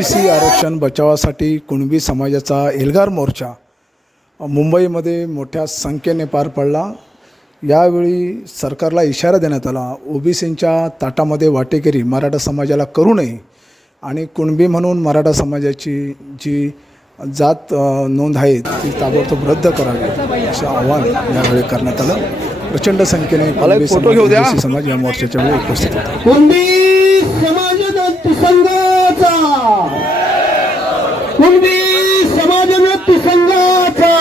OBC आरक्षण बचावासाठी कुणबी समाजाचा एल्गार मोर्चा मुंबईमध्ये मोठ्या संख्येने पार पडला. यावेळी सरकारला इशारा देण्यात आला. ओबीसींच्या ताटामध्ये वाटेकरी मराठा समाजाला करू नये आणि कुणबी म्हणून मराठा समाजाची जी जात नोंद आहे ती ताबडतोब रद्द करावी असं आवाहन यावेळी करण्यात आलं. प्रचंड संख्येने कुणबी समाज या मोर्चाच्या वेळी उपस्थित होता. कुणबी समाजनृत्य संघाचा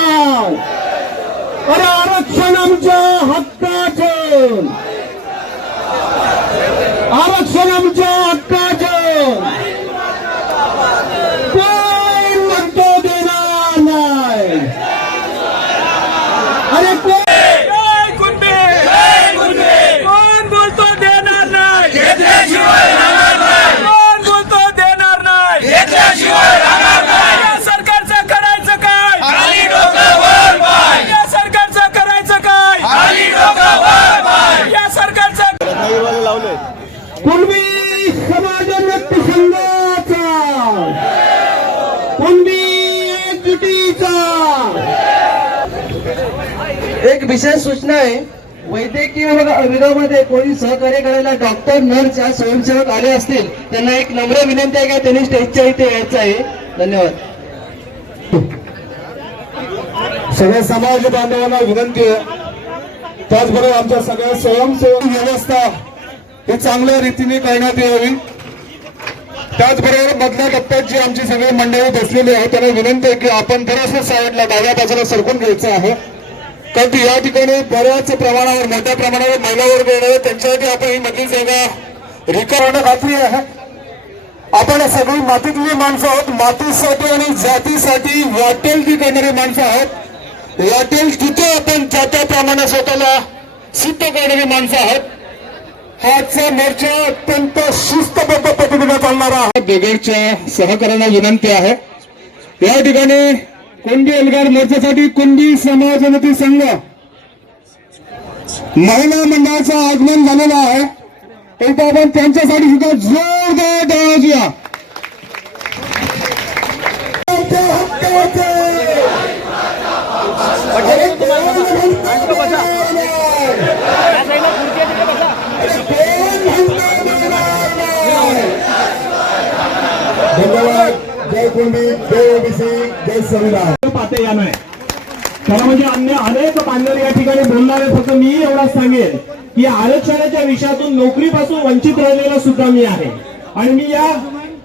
अरे आरक्षण आमच्या हक्काचे. आरक्षण आमच्या हक्काचे कोण म्हणतो देणार नाही अरे कोण जय कुणबी कोण बोलतो देणार नाही कोण बोलतो देणार नाही या सरकारचं करायचं काय या सरकारचं करायचं काय या सरकारचं कुणबी समाजनृत्य संघाचा कुणबी एकजुटीचा एक विशेष सूचना आहे. वैद्यकीय विभागामध्ये कोणी सहकार्य करायला डॉक्टर नर्स या स्वयंसेवक आले असतील त्यांना एक नम्र विनंती आहे का त्यांनी स्टेजच्या इथे यायचं आहे. धन्यवाद. सगळ्या समाज बांधवांना विनंती आहे. त्याचबरोबर आमच्या सगळ्या स्वयंसेवक व्यवस्था ही चांगल्या रीतीने करण्यात यावी. त्याचबरोबर मधल्या टप्प्यात जी आमची सगळी मंडळी बसलेली आहे त्यांना विनंती आहे की आपण थोडंसं साईडला डाव्या बाजूला सरकून घ्यायचं आहे. कारण की या ठिकाणी बऱ्याच प्रमाणावर मोठ्या प्रमाणावर महिला वर्ग येणार आहे. त्यांच्यासाठी आपण ही मधली जागा रिकाम खात्री आहे. आपण सगळी मातीतली माणसं आहोत. मातीसाठी आणि जातीसाठी वाटेल ती करणारी माणसं आहोत. वाटेल तिथे आपण त्या प्रमाणे स्वतःला सिद्ध करणारी माणसं आहोत. हाचा मोर्चा अत्यंत शिस्तबद्ध पद्धतीने चालणारा आहे बेगडच्या सहकार्याला विनंती आहे. या ठिकाणी कोंडी एल्गार मोर्चासाठी कोंडी समाजनती संघ. महिला मंडळाचं आगमन झालेलं आहे. एकदा आपण त्यांच्यासाठी सुद्धा जोरदार टाळ्या वाजूया. धन्यवाद. जय कुंडी. जय संविधान पाते नाही. खरं म्हणजे अन्य अनेक बांधव या ठिकाणी बोलणारे फक्त मी एवढाच सांगेन की आरक्षणाच्या विषयातून नोकरीपासून वंचित राहिलेला सुद्धा मी आहे. आणि मी या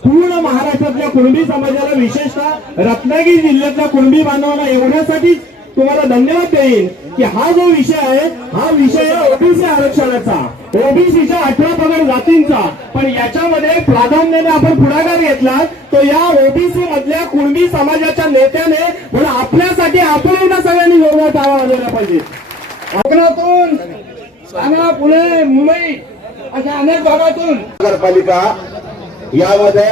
पूर्ण महाराष्ट्रातल्या कुणबी समाजाला विशेषतः रत्नागिरी जिल्ह्यातल्या कुणबी बांधवांना एवढ्यासाठी तुम्हाला धन्यवाद देईन की हा जो विषय आहे हा विषय ओबीसी आरक्षणाचा. ओबीसीच्या अठरा पगड जातींचा. पण याच्यामध्ये प्राधान्याने आपण पुढाकार घेतला तर या ओबीसी मधल्या कुणबी समाजाच्या नेत्याने म्हणून आपल्यासाठी आपण एवढा सगळ्यांनी जोरदार टाळा वाजवला पाहिजे. कोकणातून ठाणे पुणे मुंबई अशा अनेक भागातून. नगरपालिका यामध्ये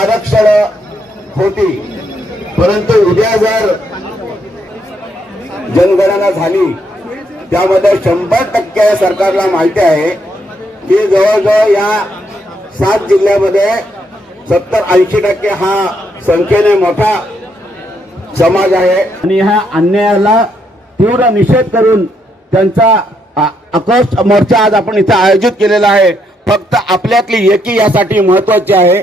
आरक्षण होती. परंतु उद्या जर जनगणना झाली त्यामध्ये शंभर टक्के सरकारला माहिती आहे की जवळजवळ या सात जिल्ह्यामध्ये सत्तर ऐंशी टक्के हा संख्येने मोठा समाज आहे. आणि ह्या अन्यायाला तीव्र निषेध करून त्यांचा आक्रोश मोर्चा आज आपण इथं आयोजित केलेला आहे. फक्त आपल्यातली एकी यासाठी महत्वाची आहे.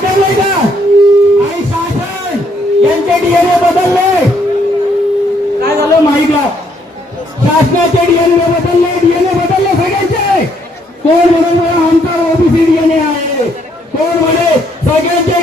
त्याने का आणि शासन यांचे डीएनए बदलले काय झालं माहिती शासनाचे डीएनए बदलले डीएनए बदलले सगळ्यांचे. कोण म्हणून मला आमचा ओबीसी डीएनए आहे? कोण म्हणे सगळ्यांचे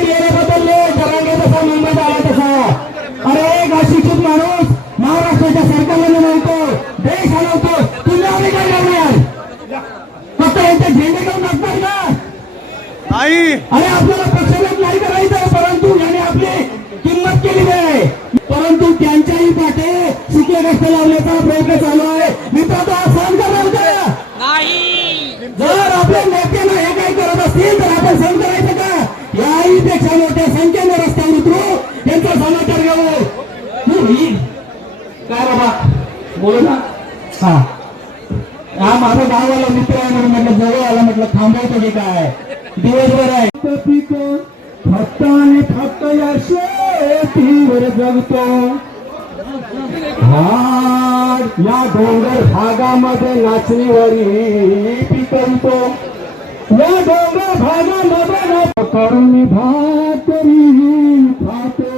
ना अरे आपल्याला पक्षाला नाही करायचं परंतु याने आपली किंमत केली आहे. परंतु त्यांच्याही पाठे सुके कष्ट लावण्याचा प्रयत्न चालू आहे. मित्र तो आज सहन करणार का जर आपल्या नेत्यानं हे काही करत असतील तर आपण सहन करायचं का? याही पेक्षा मोठ्या संख्येने रस्त्यावर उतरू यांचा समाचार घेऊ. काय बाबा? बोलू ना. हा. हा माझा गावाला मित्र आहे म्हणून म्हटलं जवळ आला म्हटलं थांबवतो की काय? दिवसभर आहे पीक फक्त आणि फक्त या शेतीवर जगतो हा या डोंगर भागामध्ये नाचणीवरी पिकवतो या डोंगर भागामध्ये करून मी भाकरी खातो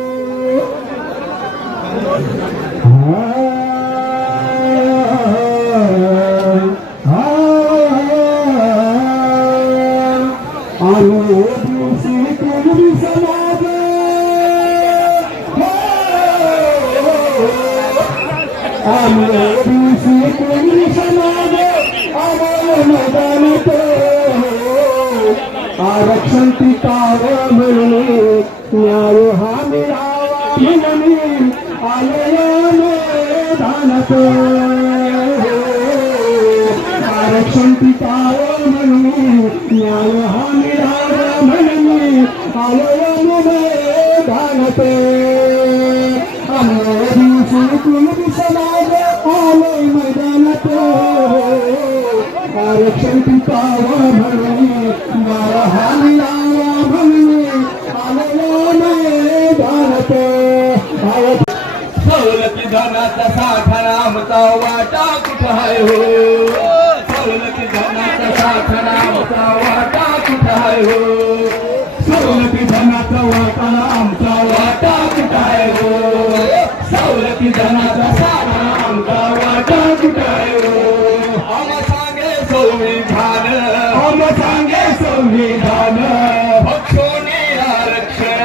टिकावं म्हणून न्याय हा मिळावा म्हणून आलया मैदानात आरक्षण टिकावं म्हणून न्याय हा मिळावा म्हणून आलया मैदानात आम्हाला दिवशी समाज आलय मैदानात आरक्षण टिकावं म्हणून न्याय हा मिळावा धनाचा साखरा आमचा वाटा कुठं आहे हो? सवलती धनाचा साखरा आमचा वाटा कुठं आहे हो? सवलती धनाचा वाटा आमचा वाटा कुठं आहे हो? सवलती धनाचा साखरा आमचा वाटा कुठं आहे हो? आम सांगे संविधान आम सांगे संविधान भक्षोनी आरक्षण.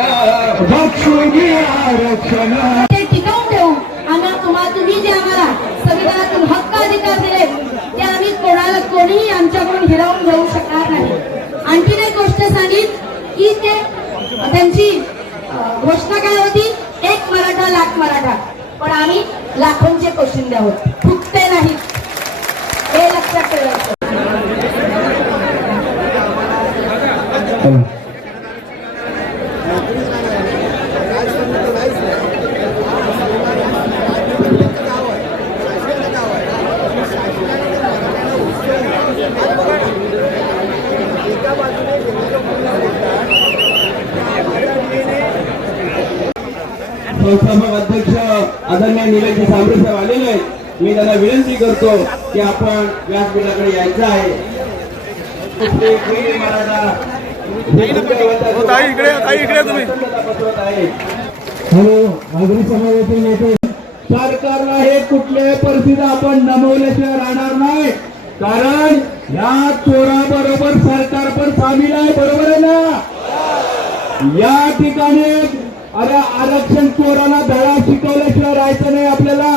भक्षोनी आरक्षण ते टिकवून ठेवू आम्हाला तुम्हाला तुम्ही जे आम्हाला संविधानातून हक्क अधिकार दिले ते आम्ही कोणाला कोणीही आमच्याकडून हिरावून घेऊ शकणार नाही. आणखीन एक गोष्ट सांगित की ते त्यांची घोषणा काय होती? एक मराठा लाख मराठा. पण आम्ही लाखोंचे पोशिंदे आहोत. फुकते नाही हे लक्षात ठेवायचं संस्थापक अध्यक्ष आदरणीय निलेश सांबरे साहेब आलेले आहेत. मी त्यांना विनंती करतो की आपण व्यासपीठाकडे यायचं आहे. कुठले हे हॅलो नागरी समाजाचे नेते सरकारला हे कुठल्याही परिस्थितीत आपण नमवल्याशिवाय राहणार नाही. कारण या चोराबरोबर सरकार पण सामील आहे बरोबर आहे ना? या ठिकाणी अरे आरक्षण चोरांना धडा शिकवल्याशिवाय राहायचं नाही आपल्याला.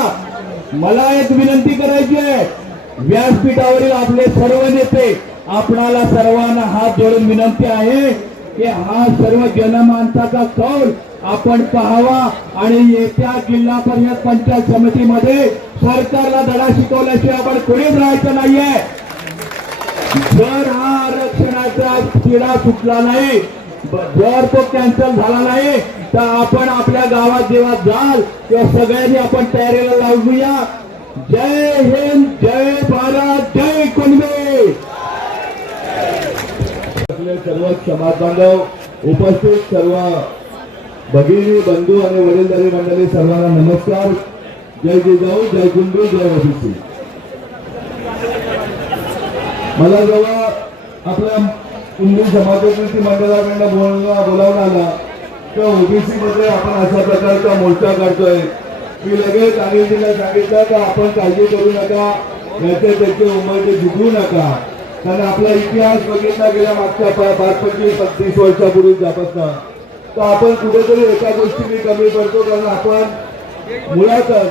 मला एक विनंती करायची आहे. व्यासपीठावरील आपले सर्व नेते आपणाला सर्वांना हात जोडून विनंती आहे की हा सर्व जनमानसाचा कौल आपण पाहावा आणि येत्या जिल्हा परिषद पंचायत समितीमध्ये सरकारला धडा शिकवल्याशिवाय आपण कोणीच राहायचं नाहीये. जर हा आरक्षणाचा तिढा सुटला नाही जर तो कॅन्सल झाला नाही तर आपण आपल्या गावात जेव्हा जाल तेव्हा सगळ्यांनी आपण तयारीला लागूया जय हिंद जय भारत जय कुणबे. आपले सर्व समाज बांधव उपस्थित सर्व भगिनी बंधू आणि वडीलधारी मंडळी सर्वांना नमस्कार. जय जिजाऊ जय कुंभी जय ओबीसी. मला जेव्हा आपल्या हिंदू समाजकृती मंडळाकडनं बोलणं बोलावून आला तेव्हा ओबीसी मध्ये आपण अशा प्रकारचा मोर्चा काढतोय. मी लगेच अनिलजीला सांगितलं का आपण काळजी करू नका याचे त्याचे उमरते जिंकू नका. कारण आपला इतिहास बघितला गेला मागच्या पाच पंचवीस पस्तीस वर्षापूर्वी जापासनं तर आपण कुठेतरी एका गोष्टीने कमी पडतो कारण आपण मुळातच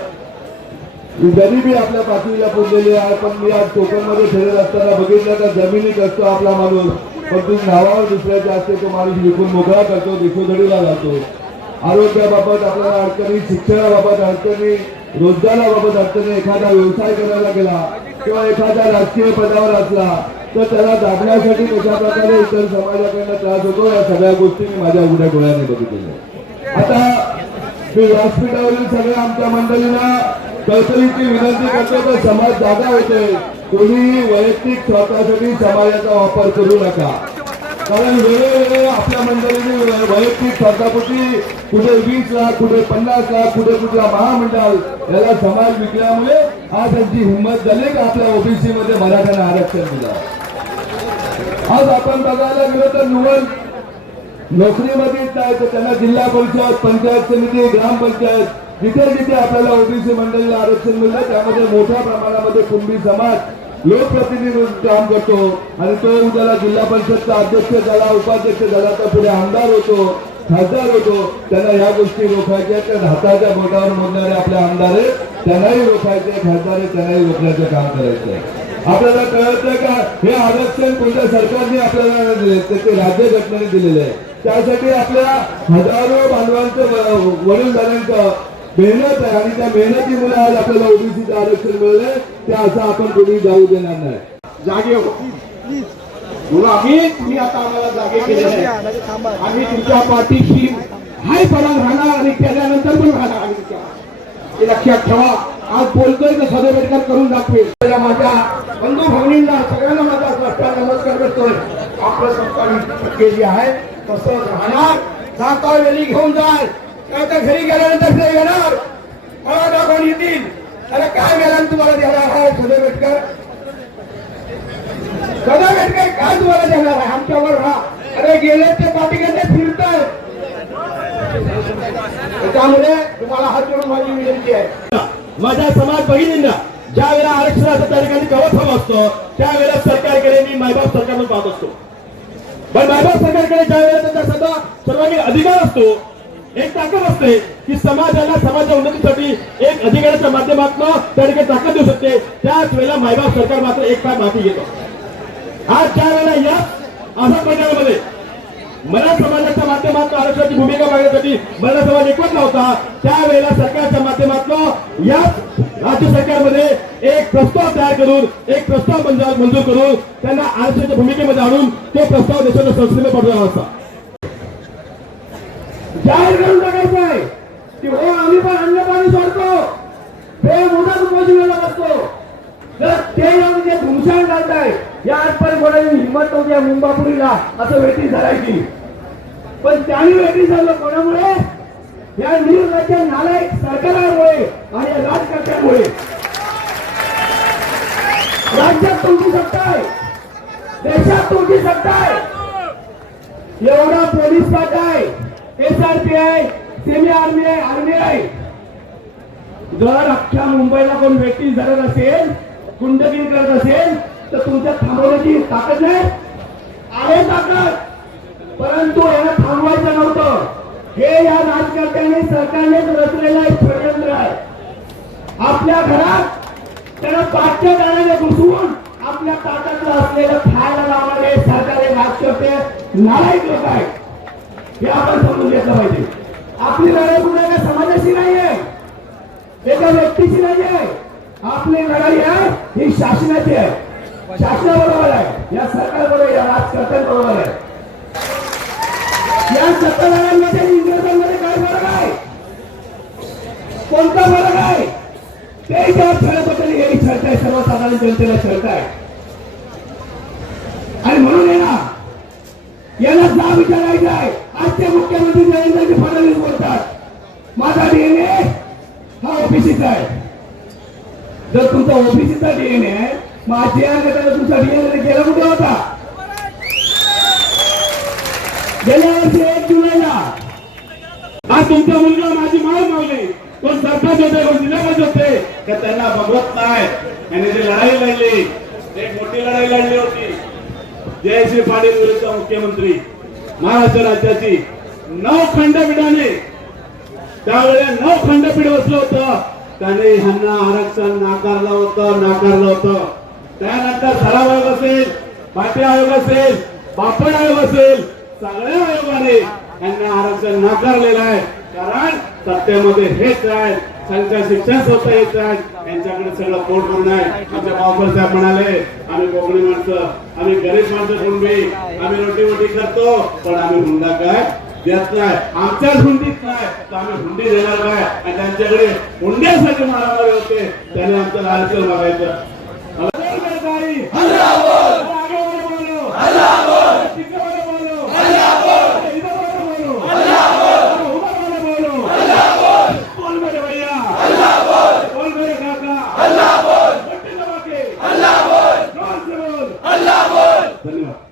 गरिबी आपल्या पातळीला पुरलेली आहे पण मी आज कोकणमध्ये फिरत असताना बघितलं तर जमिनीत असतो आपला माणूस. पण नावावर दुसऱ्याचे असते तो माणूस विकून मोकळा करतो दिसोधडीला जातो. आरोग्याबाबत आपल्याला अडचणी शिक्षणाबाबत अडचणी रोजगाराबाबत अडचणी एखादा व्यवसाय करायला गेला किंवा एखाद्या राजकीय पदावर असला तर त्याला दाबण्यासाठी कशा प्रकारे इतर समाजाकडनं त्रास होतो या सगळ्या गोष्टी मी माझ्या उघड्या डोळ्याने बघितलेल्या आता मी व्यासपीठावरील सगळ्या आमच्या मंडळींना कळकळीची विनंती करतो तर समाज जागा होते. कोणी वैयक्तिक स्वतःसाठी समाजाचा वापर करू नका. कारण वेळोवेळी आपल्या मंडळीने वैयक्तिक स्वतःपुरती कुठे वीस लाख कुठे पन्नास लाख कुठे कुठला महामंडळ याला समाज विकल्यामुळे आज त्यांची हिंमत झाली की आपल्या ओबीसी मध्ये मराठ्यांना आरक्षण दिलं. आज आपण बघायला गेलो तर निवड नोकरीमध्ये जायचं त्यांना जिल्हा परिषद पंचायत समिती ग्रामपंचायत जिथे जिथे आपल्याला ओबीसी मंडळीला आरक्षण मिळतं त्यामध्ये मोठ्या प्रमाणामध्ये कुंभी समाज लोकप्रतिनिधी काम करतो आणि तो उद्याला जिल्हा परिषदचा अध्यक्ष झाला उपाध्यक्ष झाला तर पुढे आमदार होतो खासदार होतो. त्यांना ह्या गोष्टी रोखायच्या त्या हाताच्या बोटावर मोडणारे आपले आमदार आहेत. त्यांनाही रोखायचे खासदार आहेत. त्यांनाही रोखण्याचं काम करायचं आहे. आपल्याला कळतं का? हे आरक्षण कोणत्या सरकारने आपल्याला दिले तर ते राज्य घटनेने दिलेले आहे. त्यासाठी आपल्या हजारो बांधवांचं व- वडीलधाऱ्यांचं मेहनत आहे आणि त्या मेहनतीमुळे आज आपल्याला ओबीसीचं आरक्षण मिळलंय. ते असं आपण कोणी जाऊ देणार नाही. जागे हो. आम्ही तुम्ही आता आम्हाला जागे केलेले आम्ही तुमच्या पाठीशी हाय परत राहणार आणि केल्यानंतर पण राहणार आम्ही लक्षात ठेवा. आज बोलतोय तर सदैव करून दाखवेल. माझ्या बंधू भगिनींना सगळ्यांना माझा साष्टांग नमस्कार करतोय. आपलं सरकार केली आहे. तसंच राहणार. जाता वेळी घेऊन जाय आता घरी गेल्यानंतर ते येणार. मला दाखवून येतील. त्याला काय गेल्यानं तुम्हाला देणार आहे? सदैव बेटकर सदा वेटकर काय तुम्हाला देणार आहे? आमच्यावर राहा. अरे गेले ते पाठीकडे फिरताय. त्यामुळे तुम्हाला हात जोडून माझी विनंती आहे. माझ्या समाज भगिनींना ज्या वेळेला आरक्षणाचा त्या ठिकाणी कवच हवं असतं त्यावेळेला सरकारकडे मी मायबाप सरकार म्हणून पाहत असतो. पण मायबाप सरकारकडे ज्या वेळेला त्यांचा सध्या सर्वांनी अधिकार असतो एक ताकद असते की समाजाला समाजाच्या उन्नतीसाठी एक अधिकाराच्या माध्यमातून त्या ठिकाणी ताकद देऊ शकते. त्याच वेळेला मायबाप सरकार मात्र एक पाय माती घेतो. आज ज्या वेळेला या अशा प्रकारामध्ये मराठा समाजाच्या माध्यमातून आरक्षणाची भूमिका मागण्यासाठी मराठा समाज एकवत नव्हता त्यावेळेला सरकारच्या माध्यमातून या राज्य सरकारमध्ये एक प्रस्ताव तयार करून एक प्रस्ताव मंजूर मंजूर करून त्यांना आरक्षणाच्या भूमिकेमध्ये आणून तो प्रस्ताव देशाच्या संस्थेने पाठवला होता. जाहीर करून टाकायचं आहे. की हो आम्ही पण अन्न पाणी सोडतो. ते मोठा उपोषणाला बसतो जर ते येऊन जे धुमशान घालताय या आजपर्यंत कोणाची हिंमत नव्हती या मुंबापुरीला असं वेटी धरायची. पण त्यांनी वेटी झालं कोणामुळे? या निर्णयाच्या नालायक सरकारामुळे आणि या राजकर्त्यामुळे राज्यात तुमची सत्ता आहे. देशात तुमची सत्ता आहे. एवढा पोलीस खात आहे. एसआरपी आहे सेमी आर्मी आहे आर्मी आहे. जर अख्ख्या मुंबईला कोण व्यक्ती धरत असेल गुंडगिरी करत असेल तर तुमच्या थांबवण्याची ताकद नाही? आहे ताकद. परंतु याला थांबवायचं नव्हतं. हे या राजकर्त्यांनी सरकारने रचलेलं एक षडयंत्र आहे. आपल्या घरात त्याला पाचच्या दाराने घुसवून आपल्या ताटातलं असलेलं खायला लावणारे सरकारी राजकर्ते नालायक लोक आहेत. हे आपण समजून घेतलं पाहिजे. आपली लढाई कुठे एका समाजाशी नाहीये. एका व्यक्तीची नाहीये. आपली लढाई आहे ही शासनाची आहे. शासनाबरोबर आहे. या सरकारबरोबर या राजकर्त्यांबरोबर आहे. या सत्ताधाऱ्यांमध्ये इंग्रजांमध्ये काय फरक आहे? कोणता फरक आहे? ते ज्या खेळाबद्दल हे छळताय सर्वसाधारण जनतेला खेळताय आणि म्हणून याला जा विचारायचं आहे आजचे मुख्यमंत्री देवेंद्रजी फडणवीस बोलतात. माझा डीएनए हा ओबीसीचा आहे. जर तुमचा ओबीसीचा डीएनए आहे मग आज जे गटाला तुमचा डीएनए गेला कुठे होता? गेल्या वर्षी एक जुलैला. आज तुमचा मुलगा माझी माळ मावली. कोण सरपंच होते कोण जिल्हापंच होते. तर त्यांना बघवत नाही यांनी जी लढाई लढली एक मोठी लढाई लढली होती. जयश्री पाटील विरुद्ध मुख्यमंत्री. महाराष्ट्र राज्याची नऊ खंडपीठाने त्यावेळेला नऊ खंडपीठ बसलं होतं. त्याने ह्यांना आरक्षण नाकारलं होतं नाकारलं होतं. त्यानंतर सराव आयोग असेल पाटी आयोग असेल पापड आयोग असेल सगळ्या आयोगाने यांना आरक्षण नाकारलेलं आहे. कारण सत्तेमध्ये हेच आहेत त्यांच्या शिक्षण संस्था हेच आहेत यांच्याकडे सगळं पोट भरून आहे आमच्या बापर साहेब म्हणाले आम्ही कोकणी माणसं आम्ही गरीब माणसं कुणबी आम्ही रोटी वोटी करतो पण आम्ही हुंडा काय देत नाही आमच्याच हुंडीत नाही तर आम्ही हुंडी देणार काय आणि त्यांच्याकडे हुंड्यासाठी मारामारी होते त्याने आमचं लालचं मागायचं बोल मेरे भैया बोल मेरे काका जोर से बोल धन्यवाद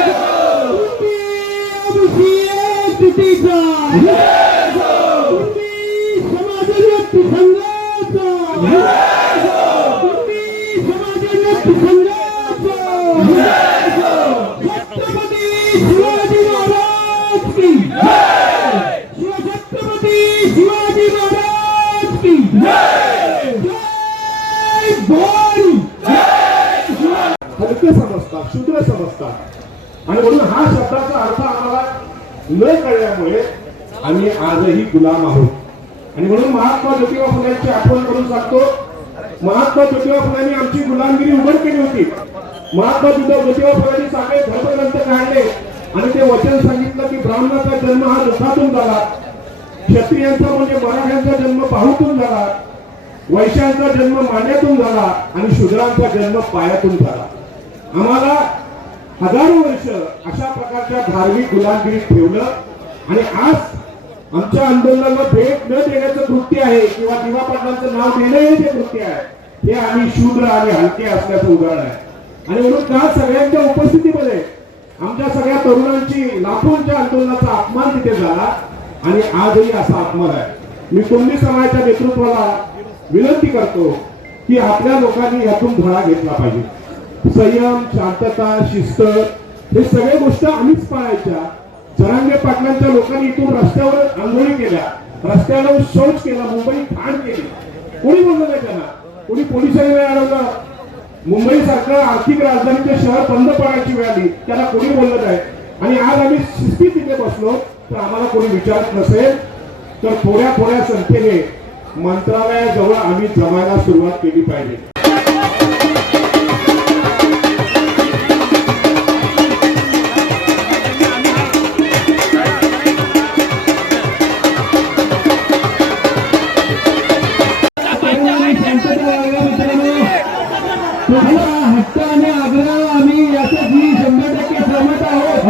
शिवाजी महाराज की छत्रपती शिवाजी महाराज की जय भवानी हलके समजतात शूद्र समजतात आणि म्हणून हा शब्दाचा अर्थ आम्हाला न कळल्यामुळे आम्ही आजही गुलाम आहोत. आणि म्हणून महात्मा ज्योतिबा फुल्यांची आठवण करून सांगतो महात्मा ज्योतिबा फुलांनी आमची गुलामगिरी उघड केली होती. महात्मा ज्योतिबा फुलांनी सगळे धर्मग्रंथ काढले. आणि ते वचन सांगितलं की ब्राह्मणाचा जन्म हा रथातून झाला. क्षत्रियांचा म्हणजे मराठ्यांचा जन्म पाहूतून झाला. वैश्यांचा जन्म मांड्यातून झाला. आणि शूद्रांचा जन्म पायातून झाला. आम्हाला हजारो वर्ष अशा प्रकारच्या धार्मिक गुलामगिरीत ठेवलं. आणि आज आमच्या आंदोलनाला भेट न देण्याचं कृत्य आहे किंवा दिवा पाटलांचं नाव देणं हे जे कृत्य आहे हे आम्ही शूद्र आणि हलके असल्याचं उदाहरण आहे. आणि म्हणून त्या सगळ्यांच्या उपस्थितीमध्ये आमच्या सगळ्या तरुणांची लाखोंच्या आंदोलनाचा अपमान तिथे झाला? आणि आजही असा अपमान आहे. मी कुंभी समाजाच्या नेतृत्वाला विनंती करतो की आपल्या लोकांनी यातून धडा घेतला पाहिजे. संयम शांतता शिस्त हे सगळे गोष्ट आम्हीच पाळायच्या. जरांगे पाटलांच्या लोकांनी इथून रस्त्यावर आंदोलन केल्या. रस्त्यावर शौच केला मुंबई ठाण केली. कोणी बोललं नाही त्यांना? कोणी पोलिसांनी वेळ अडवलं मुंबई सारखं आर्थिक राजधानीचं शहर बंद पडायची वेळ आली. त्याला कोणी बोललं नाही? आणि आज आम्ही शिस्तीत तिथे बसलो तर आम्हाला कोणी विचारत नसेल तर थोड्या थोड्या संख्येने मंत्रालयाजवळ आम्ही जमायला सुरुवात केली पाहिजे.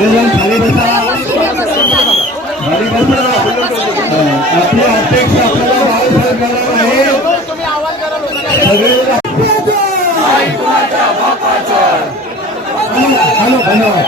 खाली बसा. खाली बसा. आपले अध्यक्ष आपल्याला बाळासाहेब करणार आहे सगळेजण हॅलो धन्यवाद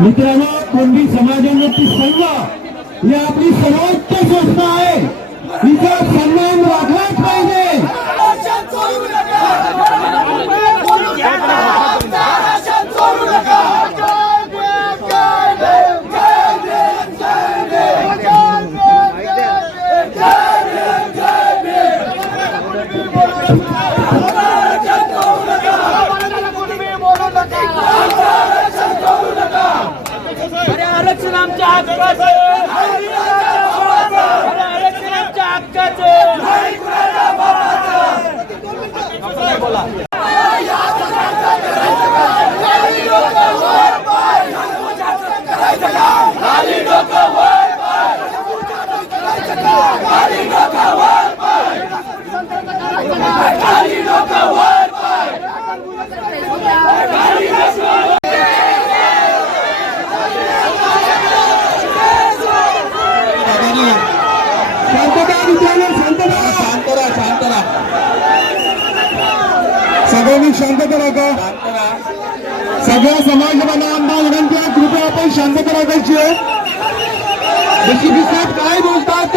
मित्रांनो कोणती समाजांवरती संघ ही आपली सर्वोच्च संस्था आहे. हिचा सन्मान राखलाच पाहिजे अरे आरक्षण आमच्या हक्काचं अरे आरक्षण आमच्या हक्काचं शांतता विचारलं शांतता शांतरा शांतरा सगळ्यांनी शांतता राखा सगळ्या समाज बांधवांना विनंती आहे कृपया आपण शांतता राखायची आहे जशी की साहेब काय बोलतात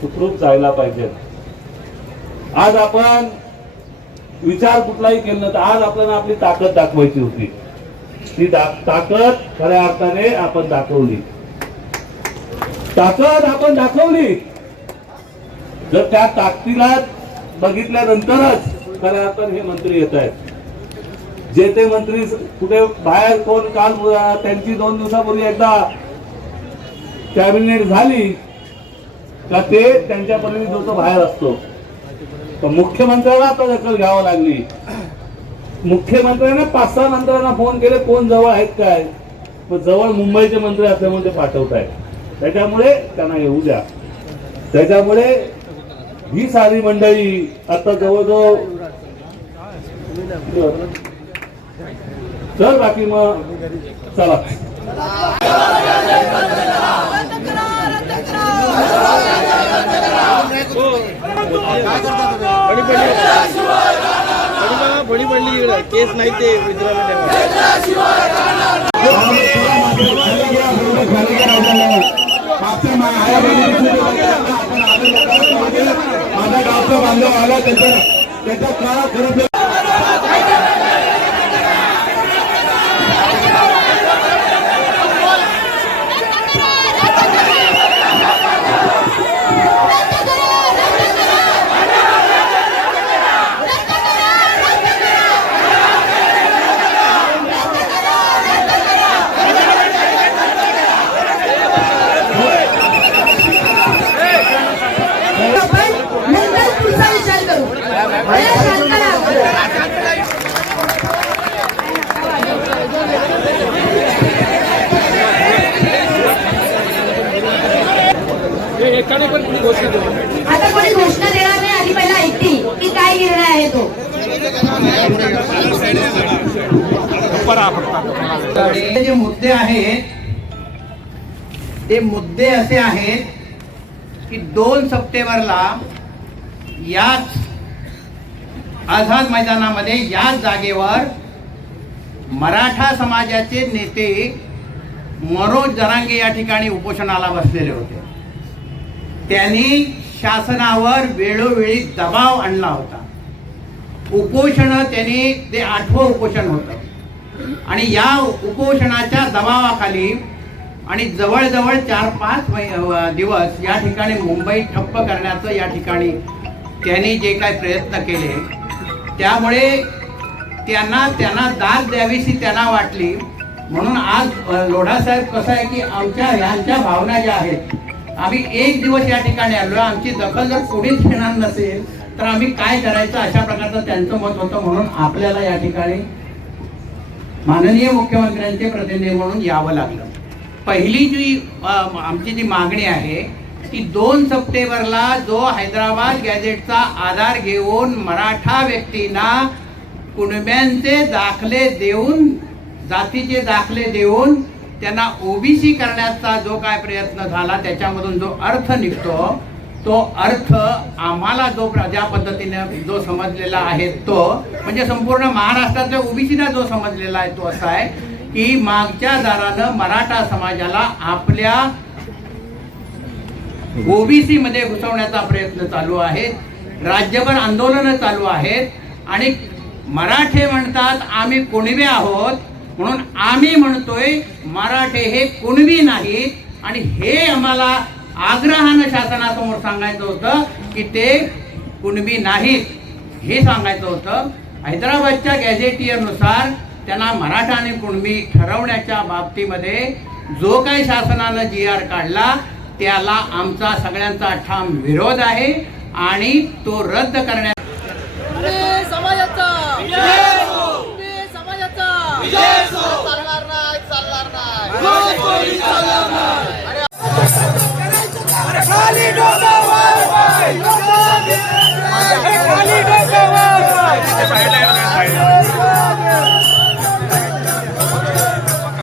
सुखरूप जायला पाहिजे. आज आपण विचार कुठलाही केला तर आज आपल्याला आपली ताकद दाखवायची होती. ती ताकद खऱ्या अर्थाने आपण दाखवली. ताकद आपण दाखवली. जर त्या ताकदीला बघितल्यानंतरच खऱ्या अर्थाने हे मंत्री येत आहेत. जे ते मंत्री कुठे बाहेर कोण काल त्यांची दोन दिवसापूर्वी एकदा कॅबिनेट झाली. का ते त्यांच्यापर्यंत जो बाहेर असतो. तर मुख्यमंत्र्याला आता दखल घ्यावं लागली. मुख्यमंत्र्यांना पाच सहा मंत्र्यांना फोन केले कोण जवळ आहेत काय? मग जवळ मुंबईचे मंत्री असल्यामुळे ते पाठवत आहेत. त्याच्यामुळे त्यांना येऊ द्या. त्याच्यामुळे ही सारी मंडळी आता जवळजवळ तर बाकी मग चला. बडी पडली इकडं केस नाही ते मित्राला खाली घ्या, मा- आया बहिणी दिसून येत असताना आपण आनंद व्यक्त करतो. माझा गावचा बांधव आला त्याच्या त्याच्या काळात खरं आपण नंतर पुढचा विचार करू मला शांत राहा. आता कोणी घोषणा देणार नाही आधी पहिला ऐकती की काय निर्णय आहे तो. हे जे मुद्दे आहेत ते मुद्दे असे आहेत की दोन सप्टेंबरला याच आझाद मैदानामध्ये याच जागेवर मराठा समाजाचे नेते मनोज जरांगे या ठिकाणी उपोषणाला बसलेले होते. त्यांनी शासनावर वेळोवेळी दबाव आणला होता. उपोषण त्यांनी ते आठवं उपोषण होतं. आणि या उपोषणाच्या दबावाखाली आणि जवळजवळ चार पाच मै- दिवस या ठिकाणी मुंबई ठप्प करण्याचं या ठिकाणी त्यांनी जे काय प्रयत्न केले त्यामुळे त्यांना त्यांना दाद द्यावीशी त्यांना वाटली. म्हणून आज लोढासाहेब कसं आहे की आमच्या ह्यांच्या भावना ज्या आहेत आम्ही एक दिवस या ठिकाणी आलो. आमची दखल जर कोणीच घेणार नसेल तर आम्ही काय करायचं अशा प्रकारचं त्यांचं मत होतं म्हणून आपल्याला या ठिकाणी माननीय मुख्यमंत्र्यांचे प्रतिनिधी म्हणून यावं लागलं. पहिली जी आमची जी मागणी आहे ती दोन सप्टेंबरला जो हैदराबाद गॅझेटचा आधार घेऊन मराठा व्यक्तींना कुणब्यांचे दाखले देऊन जातीचे दाखले देऊन त्यांना ओबीसी करण्याचा जो काय प्रयत्न झाला त्याच्यामधून जो अर्थ निघतो तो अर्थ आम्हाला जो प्र- ज्या पद्धतीने जो समजलेला आहे तो म्हणजे संपूर्ण महाराष्ट्रातल्या ओबीसीला जो समजलेला आहे तो असा आहे की मागच्या दारानं मराठा समाजाला आपल्या ओबीसी मध्ये घुसवण्याचा प्रयत्न चालू आहे राज्यभर आंदोलनं चालू आहेत आणि मराठे म्हणतात आम्ही कुणबी आहोत म्हणून आम्ही म्हणतोय मराठे हे कुणबी नाहीत. आणि हे आम्हाला आग्रहानं शासनासमोर सांगायचं होतं की ते कुणबी नाहीत. हे सांगायचं होतं. हैदराबादच्या गॅझेटियरनुसार त्यांना मराठा आणि कुणबी ठरवण्याच्या बाबतीमध्ये जो काही शासनानं जी आर काढला त्याला आमचा सगळ्यांचा ठाम विरोध आहे आणि तो रद्द करण्या समाजाचा. समाजाचा चालणार नाही चालणार नाही